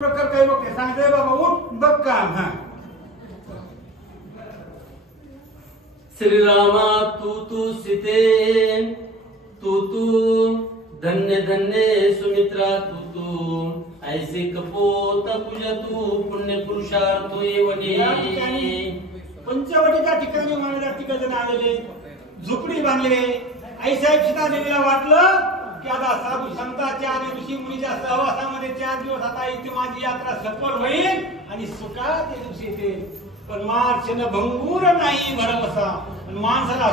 प्रकार काही बघते सांगते बाबा उठ बघ काम हा श्रीरामा तू सीते तू धन्य धन्य सुमित्रा तू ऐसे कपोत पूजा तू पुण्य पुरुषार्थ वने पंचवटीच्या ठिकाणी महाराज ठिकाणी आलेले झोपडी बांधले आई साहेब सीता देवीला वाटलं की आता साधू संतांच्या आणि ऋषी मुनीच्या सहवासामध्ये 4 दिवस आता इथे माझी यात्रा सफल होईल आणि सुखात दिवशी येते पण मार्चन भंगूर नाही भरवसा माणसाला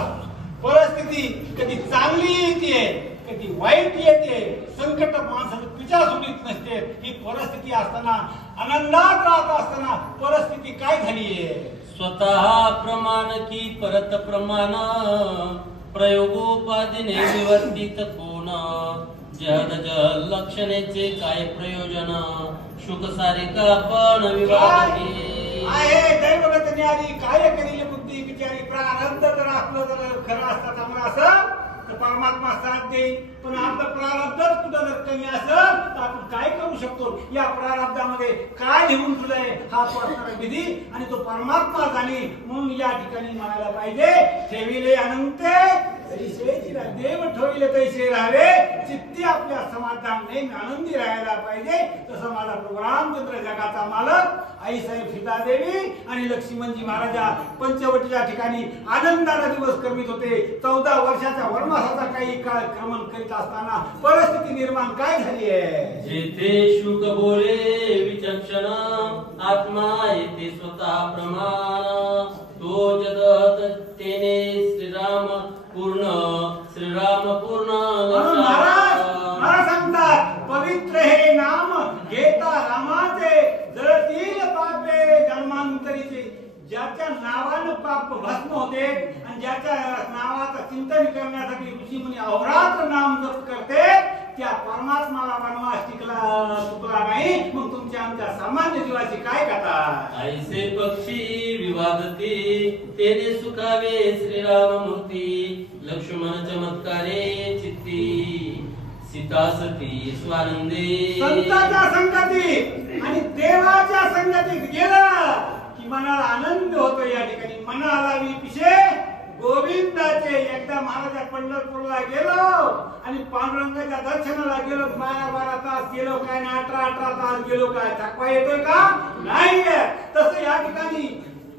परिस्थिती कधी चांगली येते कधी वाईट येते संकट माणसाला पिछा सुटत नसते ही परिस्थिती असताना आनंदात राहत असताना परिस्थिती काय झाली आहे स्वतः प्रमाण की परत प्रमाण प्रयोगोपाधीने विवर्तित कोण जहद जल लक्षणेचे काय प्रयोजन शुक सारिका पण विवादते आहे दैवगत न्यारी काय करील बुद्धी बिचारी प्रारब्ध जर आपलं जर खरं असतं त्यामुळे असं तर परमात्मा साथ देईल पण आपलं प्रारब्धच कुठं जर कमी असेल तर आपण काय करू शकतो या प्रारब्धामध्ये काय लिहून ठेवलंय हा तो असणारा विधी आणि तो परमात्मा जाणे म्हणून या ठिकाणी म्हणायला पाहिजे ठेविले अनंत देव ठेविले तैसे राहावे चित्ती आपल्या समाधान नेहमी आनंदी राहायला पाहिजे तसं माझा प्रोग्राम चंद्र जगाचा मालक आई साहेब सीता देवी आणि लक्ष्मणजी महाराजा पंचवटीच्या ठिकाणी आनंदाला दिवस करवित होते 14 वर्षाच्या वनवासाचा काही काळ क्रमण करीत असताना परिस्थिती निर्माण काय झाली आहे जेथे शुक बोले विचक्षण आत्मा येते स्वतः प्रमाण तो जगत तेने श्रीराम पूर्ण महाराज सांगतात पवित्र हे नाम घेता रामाचे जळतील पापे जन्मांतरीचे ज्याच्या नावानं पाप भस्म होते आणि ज्याच्या नावाचं चिंतन करण्यासाठी ऋषी मुनी अहोरात्र नाम जप करते त्या परमात्माला वनवास चुकला नाही मग तुमच्या आमच्या सामान्य जीवाची काय कथा ऐसे पक्षी विवादते तेने सुखावे श्रीराम मूर्ती लक्ष्मण चमत्कारे चित्ती सीता सती स्वानंदे संतांच्या संगती आणि देवाच्या संगतीत गेला की मनाला आनंद होतो या ठिकाणी मनाला विपिशे गोविंदाचे एकदा महाराजा पंढरपूरला गेलो आणि पांडुरंगाच्या दर्शनाला गेलो 12 तास गेलो काय ना 18 तास गेलो काय थकवा येतोय का नाही तसं या ठिकाणी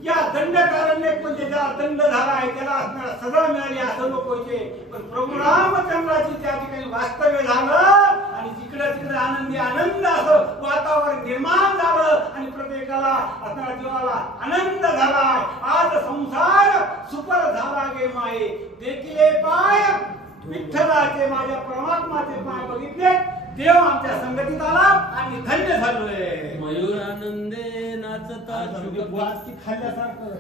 या दंडकारण्य म्हणजे ज्या दंड झाला आहे त्याला असणारा सजा मिळाली असं लोक होते पण प्रभू रामचंद्राची त्या ठिकाणी वास्तव्य झालं आणि जिकडे तिकडे आनंदी आनंद असं वातावरण निर्माण झालं आणि प्रत्येकाला असणारा जीवाला आनंद झाला आज संसार सुपर झाला गे माये देखिले पाय विठ्ठलाचे माझ्या परमात्माचे पाय बघितले देव आमच्या संगतीत आला आणि धन्य झालोय मयूर आनंदे नाचता खाल्ल्यासारखं